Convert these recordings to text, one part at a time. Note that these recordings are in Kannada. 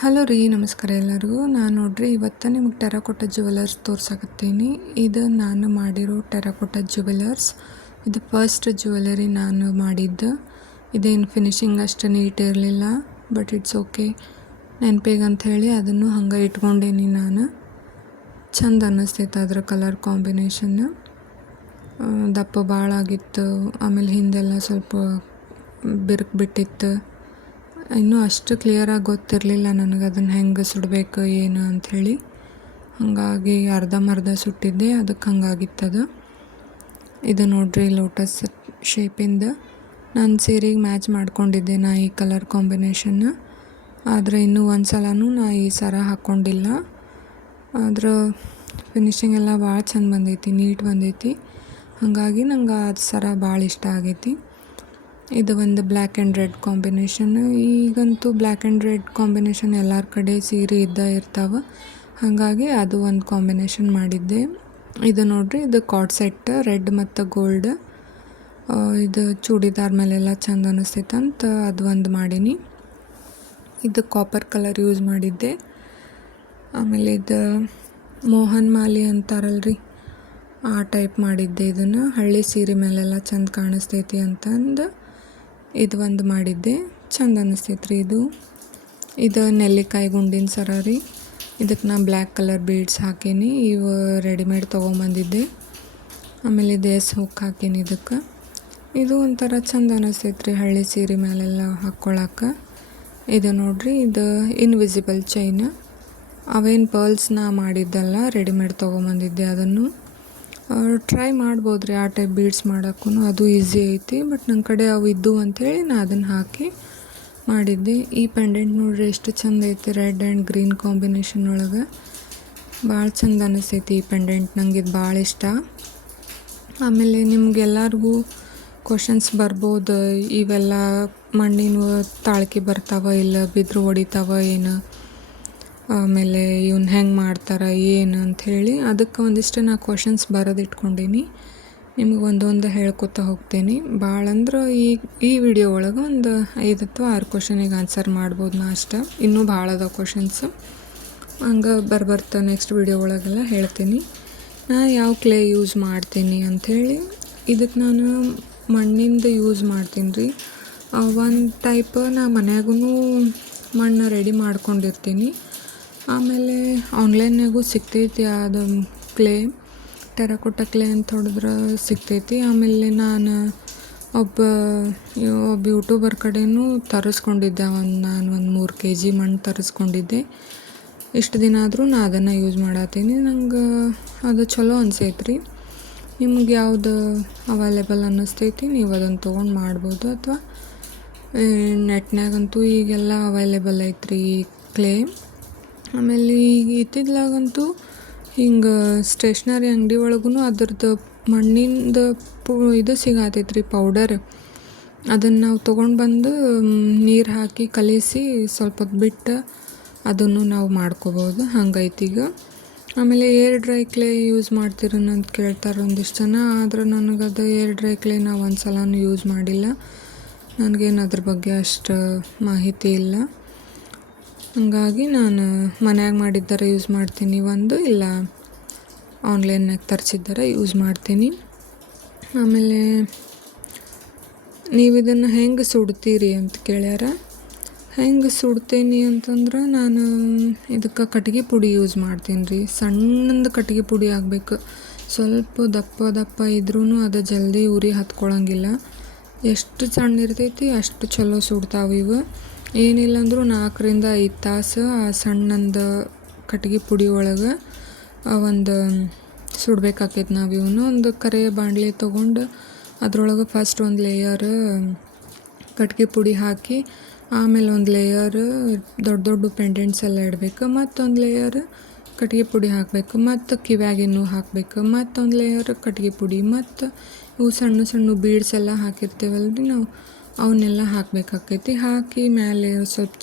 ಹಲೋ ರೀ, ನಮಸ್ಕಾರ ಎಲ್ಲರಿಗೂ. ನಾನು ನೋಡ್ರಿ ಇವತ್ತು ನಿಮಗೆ ಟೆರಾಕೋಟಾ ಜ್ಯುವೆಲರ್ಸ್ ತೋರ್ಸಕತ್ತೀನಿ. ಇದು ನಾನು ಮಾಡಿರೋ ಟೆರಾಕೋಟಾ ಜ್ಯುವೆಲರ್ಸ್. ಇದು ಫಸ್ಟ್ ಜ್ಯುವೆಲರಿ ನಾನು ಮಾಡಿದ್ದು. ಇದೇನು ಫಿನಿಶಿಂಗ್ ಅಷ್ಟು ನೀಟ್ ಇರಲಿಲ್ಲ, ಬಟ್ ಇಟ್ಸ್ ಓಕೆ. ನೆನಪಿಗೆ ಅಂಥೇಳಿ ಅದನ್ನು ಹಂಗೆ ಇಟ್ಕೊಂಡೇನಿ ನಾನು. ಚಂದ ಅನ್ನಿಸ್ತೈತೆ ಅದ್ರ ಕಲರ್ ಕಾಂಬಿನೇಷನ್. ದಪ್ಪ ಭಾಳ ಆಗಿತ್ತು, ಆಮೇಲೆ ಹಿಂದೆಲ್ಲ ಸ್ವಲ್ಪ ಬಿರುಕು ಬಿಟ್ಟಿತ್ತು. ಇನ್ನೂ ಅಷ್ಟು ಕ್ಲಿಯರಾಗಿ ಗೊತ್ತಿರಲಿಲ್ಲ ನನಗೆ ಅದನ್ನು ಹೆಂಗೆ ಸುಡಬೇಕು ಏನು ಅಂಥೇಳಿ. ಹಾಗಾಗಿ ಅರ್ಧಂಬರ್ಧ ಸುಟ್ಟಿದ್ದೆ, ಅದಕ್ಕೆ ಹಂಗಾಗಿತ್ತದು. ಇದು ನೋಡ್ರಿ ಲೋಟಸ್ ಶೇಪಿಂದ ನಾನು ಸೀರೆಗೆ ಮ್ಯಾಚ್ ಮಾಡ್ಕೊಂಡಿದ್ದೆ ನಾ ಈ ಕಲರ್ ಕಾಂಬಿನೇಷನ್. ಆದರೆ ಇನ್ನೂ ಒಂದು ಸಲನೂ ನಾ ಈ ಸರ ಹಾಕ್ಕೊಂಡಿಲ್ಲ. ಅದ್ರ ಫಿನಿಶಿಂಗ್ ಎಲ್ಲ ಭಾಳ ಚಂದ ಬಂದೈತಿ, ನೀಟ್ ಬಂದೈತಿ. ಹಾಗಾಗಿ ನಂಗೆ ಅದು ಸರ ಭಾಳ ಇಷ್ಟ ಆಗೈತಿ. ಇದು ಒಂದು ಬ್ಲ್ಯಾಕ್ ಆ್ಯಂಡ್ ರೆಡ್ ಕಾಂಬಿನೇಷನ್. ಈಗಂತೂ ಬ್ಲ್ಯಾಕ್ ಆ್ಯಂಡ್ ರೆಡ್ ಕಾಂಬಿನೇಷನ್ ಎಲ್ಲರ ಕಡೆ ಸೀರೆ ಇರ್ತಾವೆ. ಹಾಗಾಗಿ ಅದು ಒಂದು ಕಾಂಬಿನೇಷನ್ ಮಾಡಿದ್ದೆ. ಇದು ನೋಡ್ರಿ, ಇದು ಕಾರ್ಡ್ ಸೆಟ್ ರೆಡ್ ಮತ್ತು ಗೋಲ್ಡ್. ಇದು ಚೂಡಿದಾರ್ ಮೇಲೆಲ್ಲ ಚಂದ ಅನ್ನಿಸ್ತೈತಂತ ಅದು ಒಂದು ಮಾಡೀನಿ. ಇದು ಕಾಪರ್ ಕಲರ್ ಯೂಸ್ ಮಾಡಿದ್ದೆ. ಆಮೇಲೆ ಇದು ಮೋಹನ್ ಮಾಲಿ ಅಂತಾರಲ್ರಿ, ಆ ಟೈಪ್ ಮಾಡಿದ್ದೆ. ಇದನ್ನು ಹಳ್ಳಿ ಸೀರೆ ಮೇಲೆಲ್ಲ ಚಂದ ಕಾಣಿಸ್ತೈತಿ ಅಂತಂದು ಇದು ಒಂದು ಮಾಡಿದ್ದೆ. ಚಂದ ಅನ್ನಿಸ್ತೈತ್ರಿ ಇದು ನೆಲ್ಲಿಕಾಯಿ ಗುಂಡಿನ ಸರ ರೀ. ಇದಕ್ಕೆ ನಾ ಬ್ಲ್ಯಾಕ್ ಕಲರ್ ಬೀಡ್ಸ್ ಹಾಕೀನಿ. ಇವು ರೆಡಿಮೇಡ್ ತೊಗೊಂಬಂದಿದ್ದೆ. ಆಮೇಲೆ ಇದು ಹುಕ್ ಹಾಕೀನಿ ಇದಕ್ಕೆ. ಇದು ಒಂಥರ ಚಂದ ಅನ್ನಿಸ್ತೈತ್ರಿ ಹಳ್ಳಿ ಸೀರೆ ಮೇಲೆಲ್ಲ ಹಾಕ್ಕೊಳಕ್ಕೆ. ಇದು ನೋಡ್ರಿ, ಇದು ಇನ್ವಿಸಿಬಲ್ ಚೈನ್. ಅವೇನು ಪರ್ಲ್ಸ್ನ ಮಾಡಿದ್ದಲ್ಲ, ರೆಡಿಮೇಡ್ ತೊಗೊಂಬಂದಿದ್ದೆ. ಅದನ್ನು ಟ್ರೈ ಮಾಡ್ಬೋದು ರೀ, ಆ ಟೈಪ್ ಬೀಡ್ಸ್ ಮಾಡೋಕ್ಕೂ ಅದು ಈಸಿ ಐತಿ. ಬಟ್ ನನ್ನ ಕಡೆ ಅವು ಇದ್ದು ಅಂಥೇಳಿ ನಾ ಅದನ್ನು ಹಾಕಿ ಮಾಡಿದ್ದೆ. ಈ ಪೆಂಡೆಂಟ್ ನೋಡ್ರಿ ಎಷ್ಟು ಚಂದ ಐತಿ, ರೆಡ್ ಆ್ಯಂಡ್ ಗ್ರೀನ್ ಕಾಂಬಿನೇಷನ್ ಒಳಗೆ ಭಾಳ ಚಂದ ಅನ್ನಿಸ್ತೈತಿ ಈ ಪೆಂಡೆಂಟ್. ನಂಗೆ ಇದು ಭಾಳ ಇಷ್ಟ. ಆಮೇಲೆ ನಿಮ್ಗೆಲ್ಲರಿಗೂ ಕ್ವಶನ್ಸ್ ಬರ್ಬೋದು, ಇವೆಲ್ಲ ಮಣ್ಣಿನ ತಾಳ್ಕಿ ಬರ್ತಾವ ಇಲ್ಲ ಬಿದ್ರು ಹೊಡಿತಾವ ಏನು, ಆಮೇಲೆ ಇವ್ನ ಹೆಂಗೆ ಮಾಡ್ತಾರೆ ಏನು ಅಂಥೇಳಿ. ಅದಕ್ಕೆ ಒಂದಿಷ್ಟು ನಾ ಕ್ವಶನ್ಸ್ ಬರೆದಿಟ್ಕೊಂಡೀನಿ. ನಿಮಗೆ ಒಂದೊಂದು ಹೇಳ್ಕೊತಾ ಹೋಗ್ತೀನಿ. ಭಾಳ ಅಂದ್ರೆ ಈ ವಿಡಿಯೋ ಒಳಗೆ ಒಂದು 5 ಅಥವಾ 6 ಕ್ವಶನಿಗೆ ಆನ್ಸರ್ ಮಾಡ್ಬೋದು ನಾ ಅಷ್ಟೆ. ಇನ್ನೂ ಭಾಳ ಅದಾವ ಕ್ವಶನ್ಸ್. ಹಂಗೆ ಬರ್ತಾ ನೆಕ್ಸ್ಟ್ ವಿಡಿಯೋ ಒಳಗೆಲ್ಲ ಹೇಳ್ತೀನಿ ನಾ ಯಾವ ಕ್ಲೇ ಯೂಸ್ ಮಾಡ್ತೀನಿ ಅಂಥೇಳಿ. ಇದಕ್ಕೆ ನಾನು ಮಣ್ಣಿಂದ ಯೂಸ್ ಮಾಡ್ತೀನಿ ರೀ. ಒಂದು ಟೈಪ್ ನಾ ಮನ್ಯಾಗೂ ಮಣ್ಣು ರೆಡಿ ಮಾಡ್ಕೊಂಡಿರ್ತೀನಿ. ಆಮೇಲೆ ಆನ್ಲೈನ್ನಾಗೂ ಸಿಗ್ತೈತಿ ಅದು ಕ್ಲೇ, ಟೆರಾಕೋಟಾ ಕ್ಲೇ ಅಂತ ಹೊಡೆದ್ರೆ ಸಿಗ್ತೈತಿ. ಆಮೇಲೆ ನಾನು ಒಬ್ಬ ಯೂಟ್ಯೂಬರ್ ಕಡೆಯೂ ತರಿಸ್ಕೊಂಡಿದ್ದೆ. ನಾನು ಒಂದು 3 kg ಮಣ್ಣು ತರಿಸ್ಕೊಂಡಿದ್ದೆ. ಇಷ್ಟು ದಿನ ಆದರೂ ನಾ ಅದನ್ನು ಯೂಸ್ ಮಾಡತ್ತೀನಿ. ನಂಗೆ ಅದು ಚಲೋ ಅನ್ಸೈತ್ರಿ. ನಿಮ್ಗೆ ಯಾವುದು ಅವೈಲೇಬಲ್ ಅನ್ನಿಸ್ತೈತಿ ನೀವು ಅದನ್ನು ತೊಗೊಂಡು ಮಾಡ್ಬೋದು. ಅಥವಾ ನೆಟ್ನಾಗಂತೂ ಈಗೆಲ್ಲ ಅವೈಲೇಬಲ್ ಐತ್ರಿ ಈ ಕ್ಲೇ. ಆಮೇಲೆ ಈಗ ಇತ್ತಿತ್ಲಾಗಂತೂ ಹಿಂಗೆ ಸ್ಟೇಷ್ನರಿ ಅಂಗಡಿ ಒಳಗೂ ಅದ್ರದ್ದು ಮಣ್ಣಿಂದ ಇದು ಸಿಗತೈತ್ರಿ ಪೌಡರ್. ಅದನ್ನು ನಾವು ತೊಗೊಂಡು ಬಂದು ನೀರು ಹಾಕಿ ಕಲಿಸಿ ಸ್ವಲ್ಪ ಹೊತ್ತು ಬಿಟ್ಟು ಅದನ್ನು ನಾವು ಮಾಡ್ಕೋಬೋದು. ಹಂಗೈತಿ ಈಗ. ಆಮೇಲೆ ಏರ್ ಡ್ರೈ ಕ್ಲೇ ಯೂಸ್ ಮಾಡ್ತೀರನ್ನ ಅಂತ ಕೇಳ್ತಾರೆ ಒಂದಿಷ್ಟು ಜನ. ಆದ್ರೆ ನನಗದು ಏರ್ ಡ್ರೈ ಕ್ಲೇ ನಾವು ಒಂದು ಸಲನೂ ಯೂಸ್ ಮಾಡಿಲ್ಲ. ನನಗೇನು ಅದ್ರ ಬಗ್ಗೆ ಅಷ್ಟು ಮಾಹಿತಿ ಇಲ್ಲ. ಹಾಗಾಗಿ ನಾನು ಮನ್ಯಾಗ ಮಾಡಿದ್ದಾರೆ ಯೂಸ್ ಮಾಡ್ತೀನಿ ಒಂದು, ಇಲ್ಲ ಆನ್ಲೈನ್ನಾಗ ತರಿಸಿದ್ದಾರೆ ಯೂಸ್ ಮಾಡ್ತೀನಿ. ಆಮೇಲೆ ನೀವು ಇದನ್ನು ಹೆಂಗೆ ಸುಡ್ತೀರಿ ಅಂತ ಕೇಳ್ಯಾರ. ಹೆಂಗೆ ಸುಡ್ತೀನಿ ಅಂತಂದ್ರೆ ನಾನು ಇದಕ್ಕೆ ಕಟ್ಟಿಗೆ ಪುಡಿ ಯೂಸ್ ಮಾಡ್ತೀನಿ ರೀ. ಸಣ್ಣಂದು ಕಟ್ಟಿಗೆ ಪುಡಿ ಆಗಬೇಕು. ಸ್ವಲ್ಪ ದಪ್ಪ ಇದ್ರೂ ಅದು ಜಲ್ದಿ ಉರಿ ಹತ್ಕೊಳ್ಳೋಂಗಿಲ್ಲ. ಎಷ್ಟು ಸಣ್ಣ ಇರ್ತೈತಿ ಅಷ್ಟು ಚಲೋ ಸುಡ್ತಾವೆ ಇವು. ಏನಿಲ್ಲ ಅಂದರೂ 4 ರಿಂದ 5 ತಾಸು ಆ ಸಣ್ಣಂದು ಕಟ್ಟಿಗೆ ಪುಡಿ ಒಳಗೆ ಒಂದು ಸುಡ್ಬೇಕಾಕೈತಿ. ನಾವು ಇವನು ಒಂದು ಕರೆ ಬಾಣಲೆ ತೊಗೊಂಡು ಅದ್ರೊಳಗೆ ಫಸ್ಟ್ ಒಂದು ಲೇಯರ್ ಕಟ್ಟಿಗೆ ಪುಡಿ ಹಾಕಿ, ಆಮೇಲೆ ಒಂದು ಲೇಯರ್ ದೊಡ್ಡ ಪೆಂಡೆಂಟ್ಸ್ ಎಲ್ಲ ಇಡಬೇಕು, ಮತ್ತೊಂದು ಲೇಯರ್ ಕಟ್ಟಿಗೆ ಪುಡಿ ಹಾಕಬೇಕು, ಮತ್ತು ಕಿವ್ಯಾಗಿನೂ ಹಾಕಬೇಕು, ಮತ್ತೊಂದು ಲೇಯರ್ ಕಟ್ಟಿಗೆ ಪುಡಿ, ಮತ್ತು ಇವು ಸಣ್ಣ ಬೀಡ್ಸ್ ಎಲ್ಲ ಹಾಕಿರ್ತೇವಲ್ರಿ ನಾವು, ಅವನ್ನೆಲ್ಲ ಹಾಕಬೇಕಾಕೈತಿ. ಹಾಕಿ ಮೇಲೆ ಸ್ವಲ್ಪ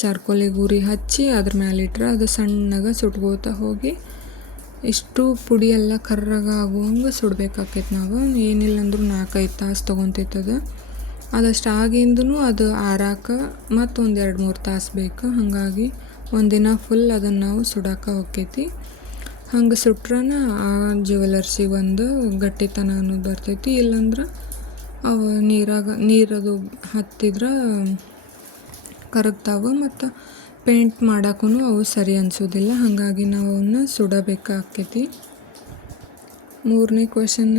ಚಾರ್ಕೋಲಿಗೆ ಉರಿ ಹಚ್ಚಿ ಅದ್ರ ಮೇಲೆ ಇಟ್ರೆ ಅದು ಸಣ್ಣಗೆ ಸುಟ್ಕೋತಾ ಹೋಗಿ ಇಷ್ಟು ಪುಡಿ ಎಲ್ಲ ಕರ್ರಗೆ ಆಗುವಂಗೆ ಸುಡಬೇಕಾಕೈತಿ. ನಾವು ಏನಿಲ್ಲ ಅಂದರೂ 4-5 ತಾಸು ತೊಗೊತೈತದ. ಅದಷ್ಟು ಆಗಿಂದೂ ಅದು ಆರಾಕ ಮತ್ತು ಒಂದು 2-3 ತಾಸು ಬೇಕು. ಹಾಗಾಗಿ ಒಂದಿನ ಫುಲ್ ಅದನ್ನು ನಾವು ಸುಡಾಕ ಹೋಕ್ಕೈತಿ. ಹಂಗೆ ಸುಟ್ರನ ಆ ಜ್ಯುವೆಲರ್ಸಿಗೆ ಒಂದು ಗಟ್ಟಿತನ ಅನ್ನೋದು ಬರ್ತೈತಿ. ಇಲ್ಲಾಂದ್ರೆ ಅವು ನೀರದು ಹತ್ತಿದ್ರೆ ಕರಗ್ತಾವೆ ಮತ್ತು ಪೇಂಟ್ ಮಾಡೋಕ್ಕೂ ಅವು ಸರಿ ಅನಿಸೋದಿಲ್ಲ. ಹಾಗಾಗಿ ನಾವು ಅವನ್ನ ಸುಡಬೇಕಾಗ್ತೈತಿ. 3ನೇ ಕ್ವೆಶನ್,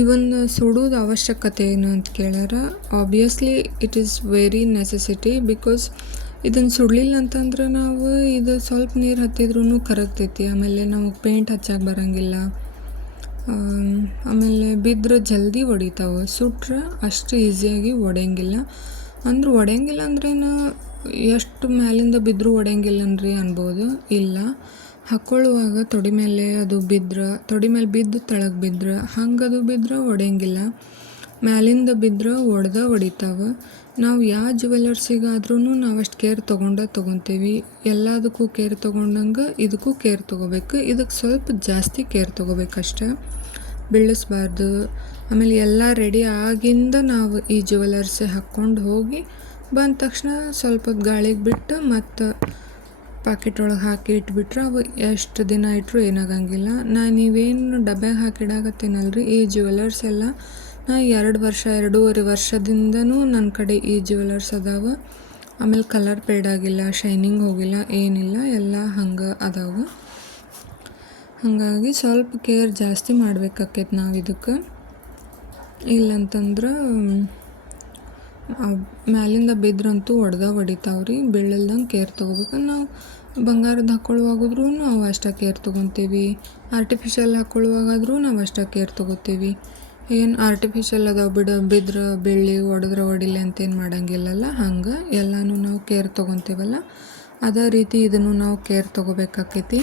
ಇವನ್ ಸುಡೋದು ಅವಶ್ಯಕತೆ ಏನು ಅಂತ ಕೇಳ್ಯಾರ. Obviously it is very necessity. Because ಇದನ್ನು ಸುಡಲಿಲ್ಲ ಅಂತಂದ್ರೆ ನಾವು ಇದು ಸ್ವಲ್ಪ ನೀರು ಹತ್ತಿದ್ರೂ ಕರಗ್ತೈತಿ. ಆಮೇಲೆ ನಮಗೆ ಪೇಂಟ್ ಹಚ್ಚಕ್ಕೆ ಬರೋಂಗಿಲ್ಲ. ಆಮೇಲೆ ಬಿದ್ದರೆ ಜಲ್ದಿ ಒಡಿತಾವೆ. ಸುಟ್ರೆ ಅಷ್ಟು ಈಸಿಯಾಗಿ ಒಡೆಯಂಗಿಲ್ಲ. ಅಂದ್ರೆ ಒಡೆಯಂಗಿಲ್ಲ ಅಂದ್ರೇನು ಎಷ್ಟು ಮ್ಯಾಲಿಂದ ಬಿದ್ದರೂ ಒಡೆಯಂಗಿಲ್ಲನ್ರಿ ಅನ್ಬೋದು. ಇಲ್ಲ, ಹಾಕ್ಕೊಳ್ಳುವಾಗ ತೊಡೆ ಮೇಲೆ ಅದು ಬಿದ್ರೆ, ತೊಡೆ ಮೇಲೆ ಬಿದ್ದು ತೆಳಗೆ ಬಿದ್ರೆ ಹಂಗದು ಬಿದ್ರೆ ಒಡೆಯಂಗಿಲ್ಲ. ಮ್ಯಾಲಿಂದ ಬಿದ್ರೆ ಒಡಿತಾವೆ. ನಾವು ಯಾವ ಜ್ಯುವೆಲರ್ಸಿಗಾದ್ರೂ ನಾವು ಅಷ್ಟು ಕೇರ್ ತೊಗೊತೀವಿ. ಎಲ್ಲದಕ್ಕೂ ಕೇರ್ ತೊಗೊಂಡಂಗೆ ಇದಕ್ಕೂ ಕೇರ್ ತೊಗೋಬೇಕು. ಇದಕ್ಕೆ ಸ್ವಲ್ಪ ಜಾಸ್ತಿ ಕೇರ್ ತೊಗೋಬೇಕಷ್ಟೆ, ಬೀಳಿಸ್ಬಾರ್ದು. ಆಮೇಲೆ ಎಲ್ಲ ರೆಡಿ ಆಗಿಂದ ನಾವು ಈ ಜ್ಯುವೆಲರ್ಸ್ ಹಾಕ್ಕೊಂಡು ಹೋಗಿ ಬಂದ ತಕ್ಷಣ ಸ್ವಲ್ಪ ಹೊತ್ತು ಗಾಳಿಗೆ ಬಿಟ್ಟು ಮತ್ತು ಪಾಕೆಟ್ ಒಳಗೆ ಹಾಕಿ ಇಟ್ಬಿಟ್ರೆ ಅವು ಎಷ್ಟು ದಿನ ಇಟ್ಟರು ಏನಾಗಂಗಿಲ್ಲ. ನೀವೇನು ಡಬ್ಯಾಗ ಹಾಕಿಡಾಕತ್ತೀನಲ್ರಿ, ಈ ಜ್ಯುವೆಲರ್ಸ್ ಎಲ್ಲ ನಾ 2 ವರ್ಷ 2.5 ವರ್ಷದಿಂದನೂ ನನ್ನ ಕಡೆ ಈ ಜ್ಯುವೆಲರ್ಸ್ ಅದಾವೆ. ಆಮೇಲೆ ಕಲರ್ ಫೇಡ್ ಆಗಿಲ್ಲ, ಶೈನಿಂಗ್ ಹೋಗಿಲ್ಲ, ಏನಿಲ್ಲ, ಎಲ್ಲ ಹಂಗೆ ಅದಾವೆ. ಹಾಗಾಗಿ ಸ್ವಲ್ಪ ಕೇರ್ ಜಾಸ್ತಿ ಮಾಡ್ಬೇಕಾಕೈತೆ ನಾವು ಇದಕ್ಕೆ. ಇಲ್ಲಂತಂದ್ರೆ ಮ್ಯಾಲಿಂದ ಬಿದ್ರಂತೂ ಹೊಡಿತಾವ್ರಿ. ಬೀಳಲ್ದಂಗೆ ಕೇರ್ ತೊಗೋಬೇಕು. ನಾವು ಬಂಗಾರದ ಹಾಕ್ಕೊಳ್ಳುವಾಗಾದ್ರೂ ನಾವು ಅಷ್ಟೇ ಕೇರ್ ತೊಗೊತೀವಿ. ಆರ್ಟಿಫಿಷಿಯಲ್ ಹಾಕ್ಕೊಳ್ಳುವಾಗಾದ್ರೂ ನಾವು ಅಷ್ಟೇ ಕೇರ್ ತೊಗೋತೀವಿ. ಏನು ಆರ್ಟಿಫಿಷಿಯಲ್ ಅದಾವೆ ಬಿದ್ರೆ ಬೀಳಿ ಒಡೆದ್ರೆ ಹೊಡಿಲಿ ಅಂತೇನು ಮಾಡೋಂಗಿಲ್ಲಲ್ಲ. ಹಂಗೆ ಎಲ್ಲನೂ ನಾವು ಕೇರ್ ತೊಗೊತೀವಲ್ಲ, ಅದೇ ರೀತಿ ಇದನ್ನು ನಾವು ಕೇರ್ ತೊಗೋಬೇಕಾಕೈತಿ.